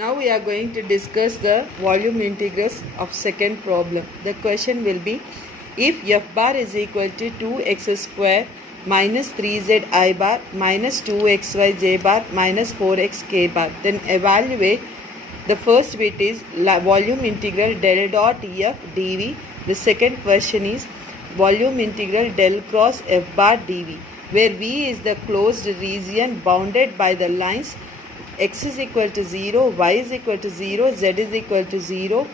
Now we are going to discuss the volume integrals of second problem. The question will be, if f bar is equal to 2x square minus 3z I bar minus 2xy j bar minus 4x k bar, then evaluate. The first bit is volume integral del dot f dv. The second question is volume integral del cross f bar dv, where v is the closed region bounded by the lines x is equal to 0, y is equal to 0, z is equal to 0,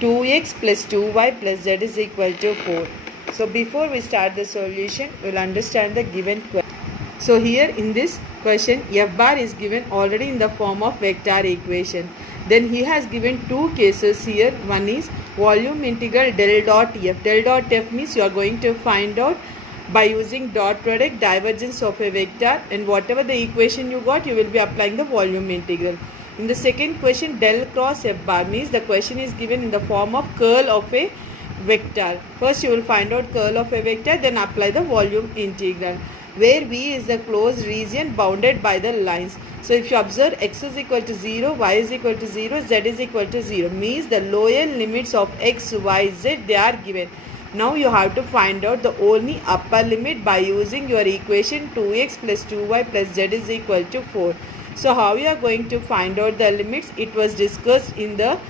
2x plus 2y plus z is equal to 4. So before we start the solution, we will understand the given question. So here in this question, f bar is given already in the form of vector equation. Then he has given two cases here. One is volume integral del dot f. Del dot f means you are going to find out by using dot product divergence of a vector, and whatever the equation you got, you will be applying the volume integral. In the second question, del cross f bar means the question is given in the form of curl of a vector. First you will find out curl of a vector, then apply the volume integral, where v is the closed region bounded by the lines. So if you observe, x is equal to 0, y is equal to 0, z is equal to 0, means the lower limits of x, y, z, they are given. Now you have to find out the only upper limit by using your equation 2x plus 2y plus z is equal to 4. So how you are going to find out the limits? It was discussed in the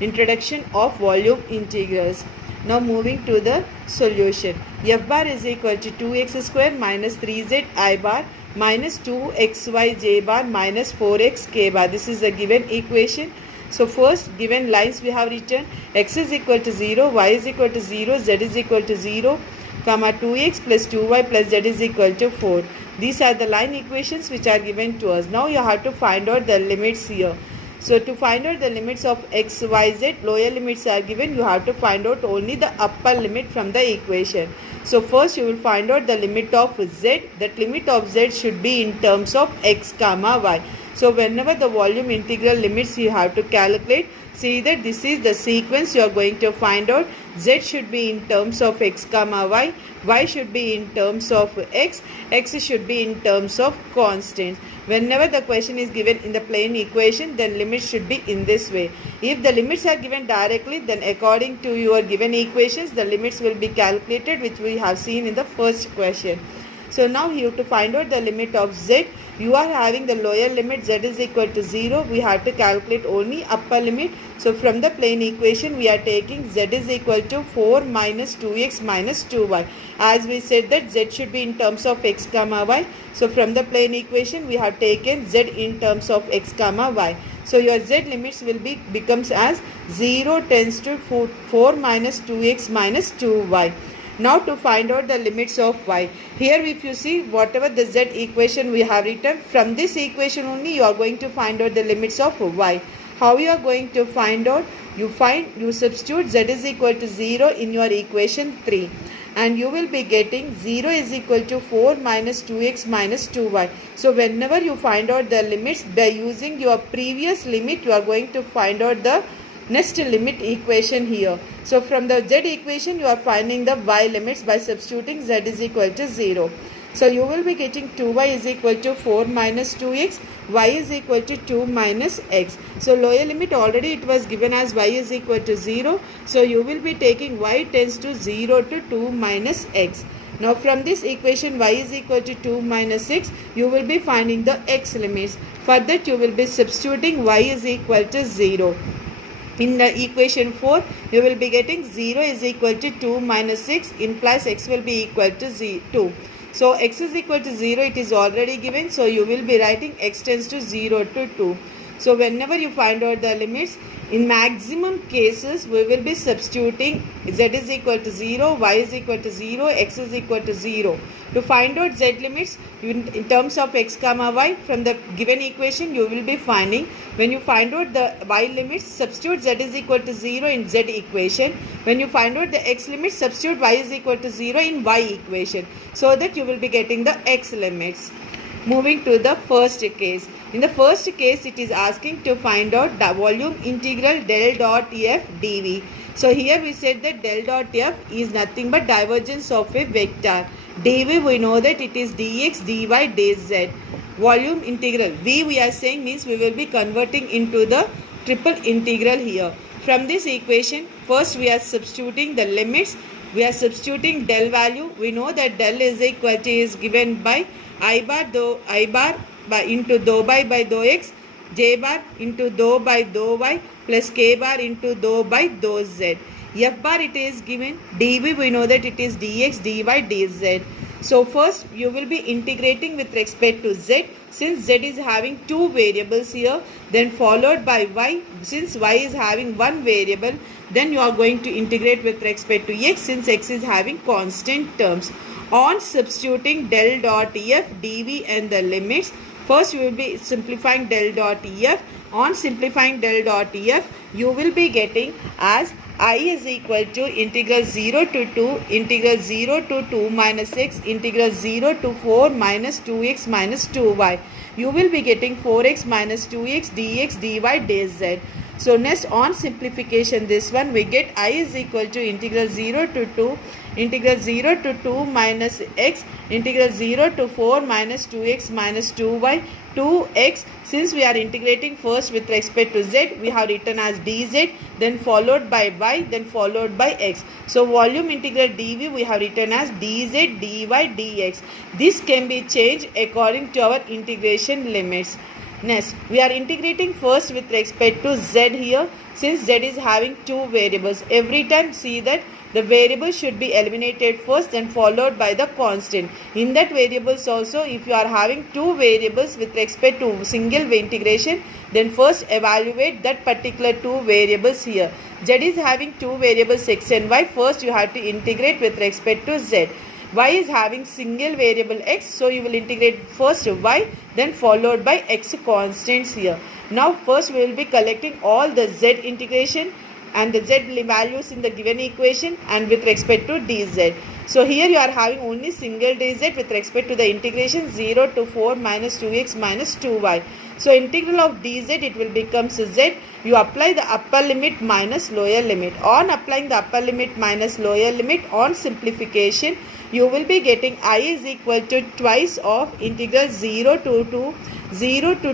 introduction of volume integrals. Now moving to the solution. F bar is equal to 2x square minus 3z I bar minus 2xy j bar minus 4x k bar. This is the given equation. So first given lines we have written x is equal to 0, y is equal to 0, z is equal to 0, comma 2x plus 2y plus z is equal to 4. These are the line equations which are given to us. Now you have to find out the limits here. So to find out the limits of x, y, z, lower limits are given. You have to find out only the upper limit from the equation. So first you will find out the limit of z. That limit of z should be in terms of x comma y. So whenever the volume integral limits you have to calculate, see that this is the sequence you are going to find out. Z should be in terms of x comma y, y should be in terms of x, x should be in terms of constants. Whenever the question is given in the plain equation, then limits should be in this way. If the limits are given directly, then according to your given equations, the limits will be calculated, which we have seen in the first question. So now you have to find out the limit of z. You are having the lower limit, z is equal to 0. We have to calculate only upper limit. So from the plain equation, we are taking z is equal to 4 minus 2x minus 2y. As we said that z should be in terms of x comma y. So from the plain equation, we have taken z in terms of x comma y. So your z limits will be becomes as 0 tends to 4 minus 2x minus 2y. Now to find out the limits of y. Here if you see whatever the z equation we have written, from this equation only you are going to find out the limits of y. How you are going to find out? You substitute z is equal to 0 in your equation 3. And you will be getting 0 is equal to 4 minus 2x minus 2y. So whenever you find out the limits by using your previous limit, you are going to find out the next limit equation here. So from the z equation, you are finding the y limits by substituting z is equal to 0. So you will be getting 2y is equal to 4 minus 2x, y is equal to 2 minus x. So lower limit already it was given as y is equal to 0. So you will be taking y tends to 0 to 2 minus x. Now from this equation y is equal to 2 minus x, you will be finding the x limits. For that you will be substituting y is equal to 0. In the equation 4, you will be getting 0 is equal to 2 minus 6 implies x will be equal to 2. So x is equal to 0, it is already given. So you will be writing x tends to 0 to 2. So whenever you find out the limits, in maximum cases, we will be substituting z is equal to 0, y is equal to 0, x is equal to 0. To find out z limits in terms of x comma y, from the given equation, you will be finding, when you find out the y limits, substitute z is equal to 0 in z equation. When you find out the x limits, substitute y is equal to 0 in y equation. So that you will be getting the x limits. Moving to the first case. In the first case, it is asking to find out the volume integral del dot f dv. So here we said that del dot f is nothing but divergence of a vector. dv we know that it is dx, dy, dz. volume integral. V we are saying means we will be converting into the triple integral here. From this equation, first we are substituting the limits. We are substituting del value. We know that del is equal to is given by I bar by into dou by dou x, j bar into dou by dou y plus k bar into dou by dou z. F bar it is given dv, we know that it is dx, dy, dz. So first you will be integrating with respect to z, since z is having two variables here, then followed by y, since y is having one variable, then you are going to integrate with respect to x, since x is having constant terms. On substituting del dot f, dv and the limits, first you will be simplifying del dot f. On simplifying del dot f, you will be getting as I is equal to integral 0 to 2, integral 0 to 2 minus x, integral 0 to 4 minus 2x minus 2y. You will be getting 4x minus 2x dx, dy, dz. So next on simplification, this one we get I is equal to integral 0 to 2, integral 0 to 2 minus x, integral 0 to 4 minus 2x minus 2y, 2x. Since we are integrating first with respect to z, we have written as dz, then followed by y, then followed by x. So volume integral dv we have written as dz, dy, dx. This can be changed according to our integration limits. Next, we are integrating first with respect to z here. Since z is having two variables, every time see that the variable should be eliminated first, then followed by the constant. In that variables also, if you are having two variables with respect to single integration, then first evaluate that particular two variables here. Z is having two variables x and y. First you have to integrate with respect to z. Y is having single variable x, so you will integrate first y, then followed by x constants here. Now first we will be collecting all the z integration and the z values in the given equation and with respect to dz. So here you are having only single dz with respect to the integration 0 to 4 minus 2x minus 2y. So integral of dz, it will become z. You apply the upper limit minus lower limit. On applying the upper limit minus lower limit, on simplification, you will be getting I is equal to twice of integral 0 to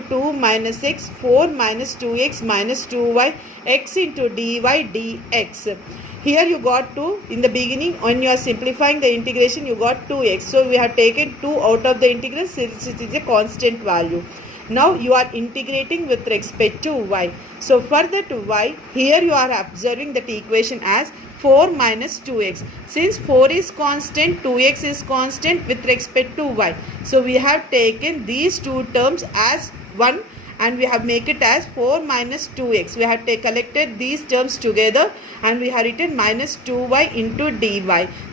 2 minus x, 4 minus 2x minus 2y, x into dy dx. Here you got 2 in the beginning. When you are simplifying the integration, you got 2x. So we have taken 2 out of the integral since it is a constant value. Now you are integrating with respect to y. So for that y, here you are observing that equation as 4 minus 2x. Since 4 is constant, 2x is constant with respect to y. So we have taken these two terms as 1 and we have make it as 4 minus 2x. We have collected these terms together and we have written minus 2y into dy.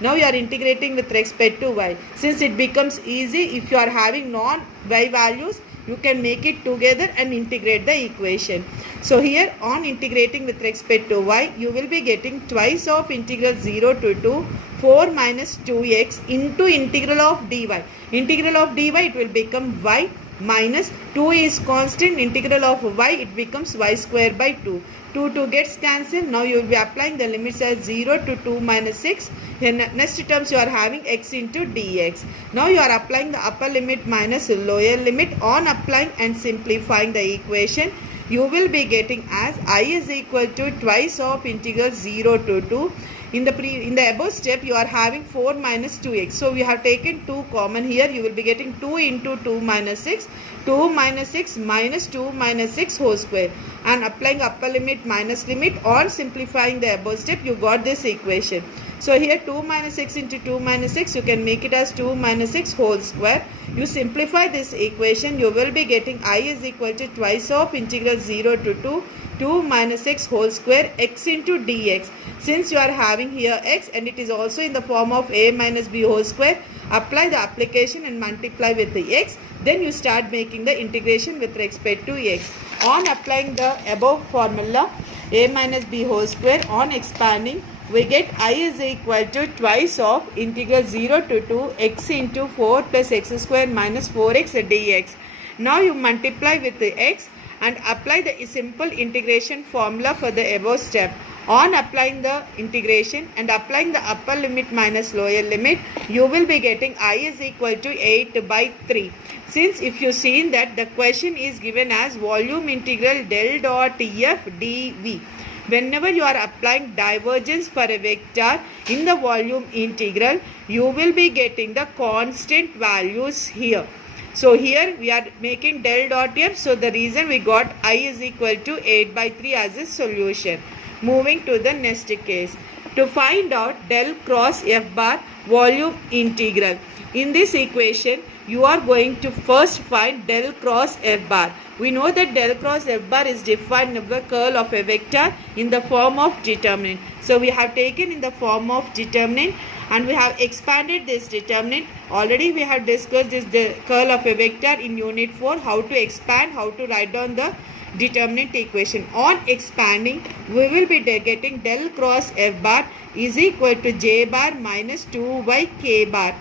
Now you are integrating with respect to y. Since it becomes easy, if you are having non-y values, you can make it together and integrate the equation. So here on integrating with respect to y, you will be getting twice of integral 0 to 2, 4 minus 2x into integral of dy. Integral of dy, it will become y minus 2 is constant, integral of y, it becomes y square by 2. 2 gets cancelled. Now you will be applying the limits as 0 to 2 minus 6. Then next terms you are having x into dx. Now you are applying the upper limit minus lower limit. On applying and simplifying the equation, you will be getting as I is equal to twice of integral 0 to 2. In the above step, you are having 4 minus 2x. So we have taken 2 common here. You will be getting 2 into 2 minus 6. 2 minus 6 minus 2 minus 6 whole square. And applying upper limit minus limit. On simplifying the above step, you got this equation. So here 2 minus 6 into 2 minus 6, you can make it as 2 minus 6 whole square. You simplify this equation, you will be getting I is equal to twice of integral 0 to 2 minus x whole square x into dx. Since you are having here x and it is also in the form of a minus b whole square, apply the application and multiply with the x. Then you start making the integration with respect to x. On applying the above formula, a minus b whole square, on expanding, we get I is equal to twice of integral 0 to 2 x into 4 plus x square minus 4x dx. Now you multiply with the x and apply the simple integration formula for the above step. On applying the integration and applying the upper limit minus lower limit, you will be getting I is equal to 8 by 3. Since if you seen that the question is given as volume integral del dot f dv. Whenever you are applying divergence for a vector in the volume integral, you will be getting the constant values here. So here we are making del dot f. So the reason we got I is equal to 8 by 3 as a solution. Moving to the next case. To find out del cross f bar volume integral. In this equation, you are going to first find del cross f bar. We know that del cross f bar is defined as the curl of a vector in the form of determinant. So we have taken in the form of determinant and we have expanded this determinant. Already we have discussed this the curl of a vector in unit 4, how to expand, how to write down the determinant equation. On expanding, we will be getting del cross f bar is equal to j bar minus 2 by k bar.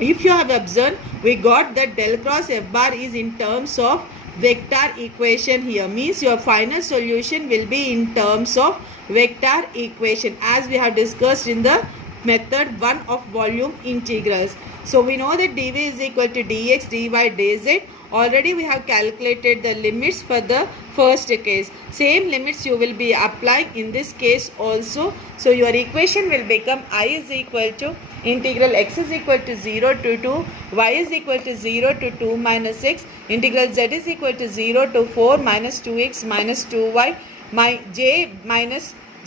If you have observed, we got that del cross f bar is in terms of vector equation here. Means your final solution will be in terms of vector equation as we have discussed in the method 1 of volume integrals. So we know that dv is equal to dx, dy, dz. Already we have calculated the limits for the first case. Same limits you will be applying in this case also. So your equation will become I is equal to integral x is equal to 0 to 2, y is equal to 0 to 2 minus x, integral z is equal to 0 to 4 minus 2x minus 2y,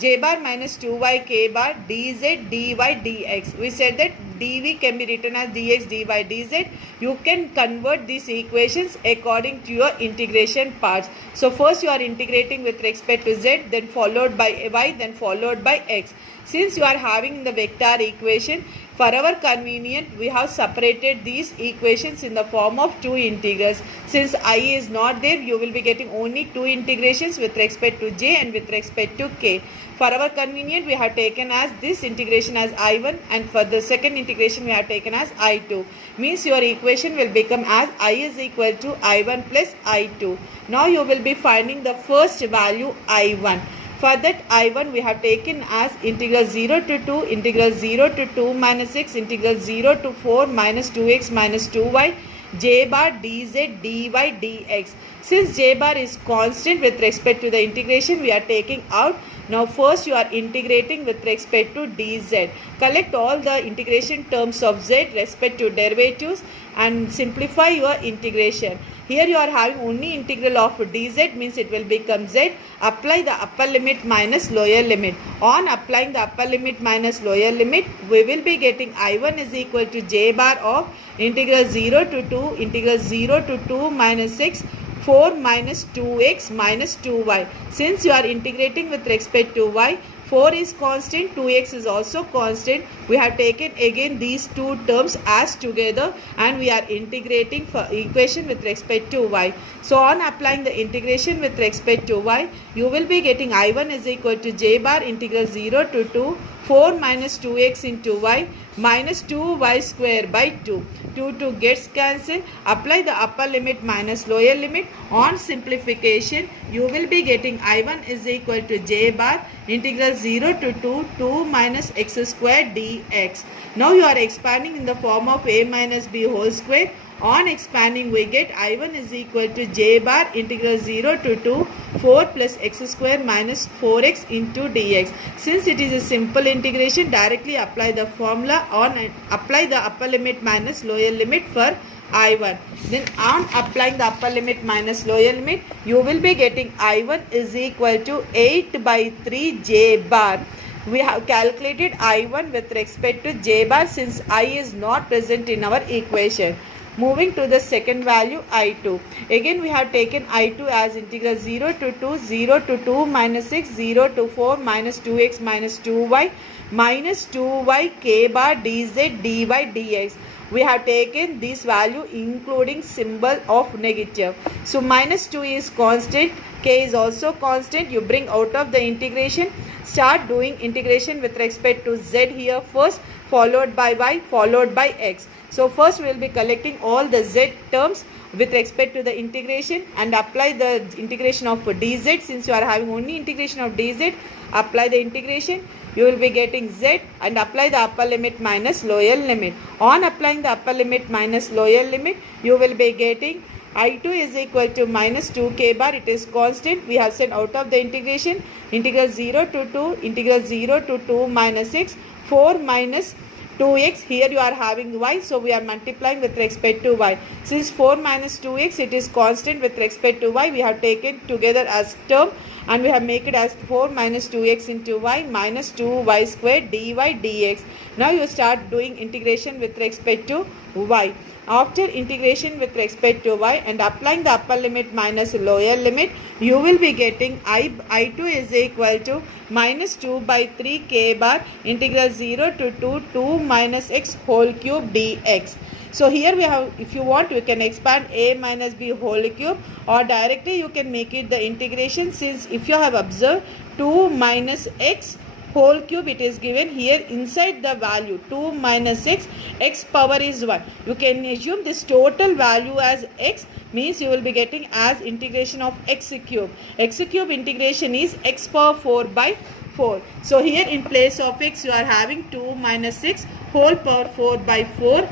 j bar minus 2y k bar dz dy dx. We said that dv can be written as dx dy dz. You can convert these equations according to your integration parts. So first you are integrating with respect to z, then followed by y, then followed by x. Since you are having the vector equation, for our convenience, we have separated these equations in the form of two integrals. Since I is not there, you will be getting only two integrations with respect to j and with respect to k. For our convenience, we have taken as this integration as I1 and for the second integration we have taken as I2. Means your equation will become as I is equal to I1 plus I2. Now you will be finding the first value I1. For that I1 we have taken as integral 0 to 2, integral 0 to 2 minus x, integral 0 to 4 minus 2x minus 2y, j bar dz dy dx. Since j bar is constant with respect to the integration, we are taking out. Now first you are integrating with respect to dz. Collect all the integration terms of z respect to derivatives and simplify your integration. Here you are having only integral of dz, means it will become z. Apply the upper limit minus lower limit. On applying the upper limit minus lower limit, we will be getting I1 is equal to j bar of integral 0 to 2, integral 0 to 2 minus x, 4 minus 2x minus 2y. Since you are integrating with respect to y, 4 is constant, 2x is also constant. We have taken again these two terms as together and we are integrating for equation with respect to y. So on applying the integration with respect to y, you will be getting I1 is equal to j bar integral 0 to 2, 4 minus 2x into y minus 2y square by 2. 2 gets cancelled. Apply the upper limit minus lower limit. On simplification, you will be getting I1 is equal to j bar integral 0 to 2, 2 minus x square dx. Now you are expanding in the form of a minus b whole square. On expanding, we get I1 is equal to j bar integral 0 to 2, 4 plus x square minus 4x into dx. Since it is a simple integration, directly apply the formula on and apply the upper limit minus lower limit for I1. Then on applying the upper limit minus lower limit, you will be getting I1 is equal to 8 by 3 j bar. We have calculated I1 with respect to j bar since I is not present in our equation. Moving to the second value I2. Again we have taken I2 as integral 0 to 2, 0 to 2 minus x, 0 to 4 minus 2x minus 2y minus 2y k bar dz dy dx. We have taken this value including symbol of negative. So minus 2 is constant, k is also constant. You bring out of the integration. Start doing integration with respect to z here first, followed by y, followed by x. So first we will be collecting all the z terms. with respect to the integration and apply the integration of dz. Since you are having only integration of dz, apply the integration, you will be getting z, and apply the upper limit minus lower limit. On applying the upper limit minus lower limit, you will be getting I2 is equal to minus 2k bar. It is constant. We have said out of the integration, integral 0 to 2, integral 0 to 2 minus x, 4 minus 2x. Here you are having y, so we are multiplying with respect to y. Since 4 minus 2x, it is constant with respect to y, we have taken together as term, and we have make it as 4 minus 2x into y minus 2y square dy dx. Now you start doing integration with respect to y. After integration with respect to y and applying the upper limit minus lower limit, you will be getting I2 is equal to minus 2 by 3 k bar integral 0 to 2 minus x whole cube dx. So here we have, if you want, you can expand a minus b whole cube, or directly you can make it the integration. Since if you have observed 2 minus x whole cube, it is given here inside the value 2 minus x power is 1. You can assume this total value as x, means you will be getting as integration of x cube. X cube integration is x power 4 by 4. So here in place of x, you are having 2 minus 6 whole power 4 by 4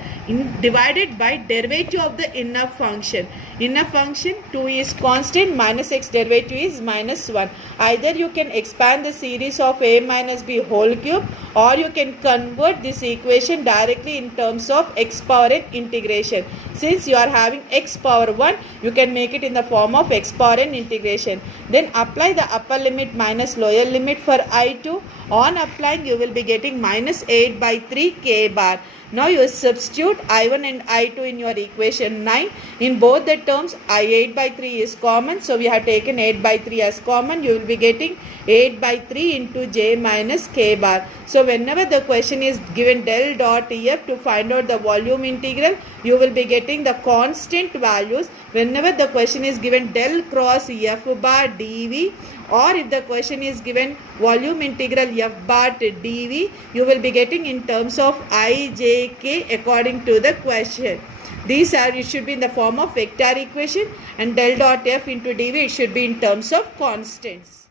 divided by derivative of the inner function. Inner function 2 is constant, minus x derivative is minus 1. Either you can expand the series of a minus b whole cube, or you can convert this equation directly in terms of x power n integration. Since you are having x power 1, you can make it in the form of x power n integration. Then apply the upper limit minus lower limit for I2. On applying, you will be getting minus 8 by 3 k bar. Now you substitute I1 and I2 in your equation 9. In both the terms, I8 by 3 is common. So we have taken 8 by 3 as common. You will be getting 8 by 3 into j minus k bar. So whenever the question is given del dot EF to find out the volume integral, you will be getting the constant values. Whenever the question is given del cross F bar dV, or if the question is given volume integral F bar dV, you will be getting in terms of I, J, K according to the question. These are, it should be in the form of vector equation, and del dot F into dV, it should be in terms of constants.